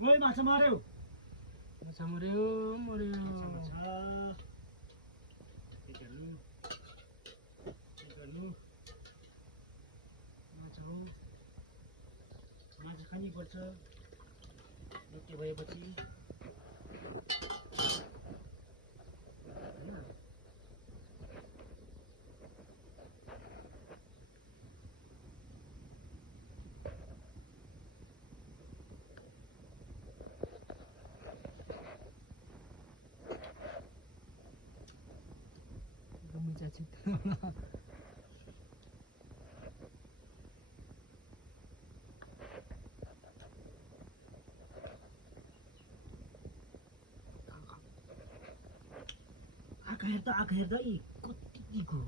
ओइ माछा मार्यो माछा मऱ्यो मऱ्यो माछा के गर्नु माछा हो माछा खानै पर्छ लुटे भएपछि Meja situ. आँखा हेर्दा कतिको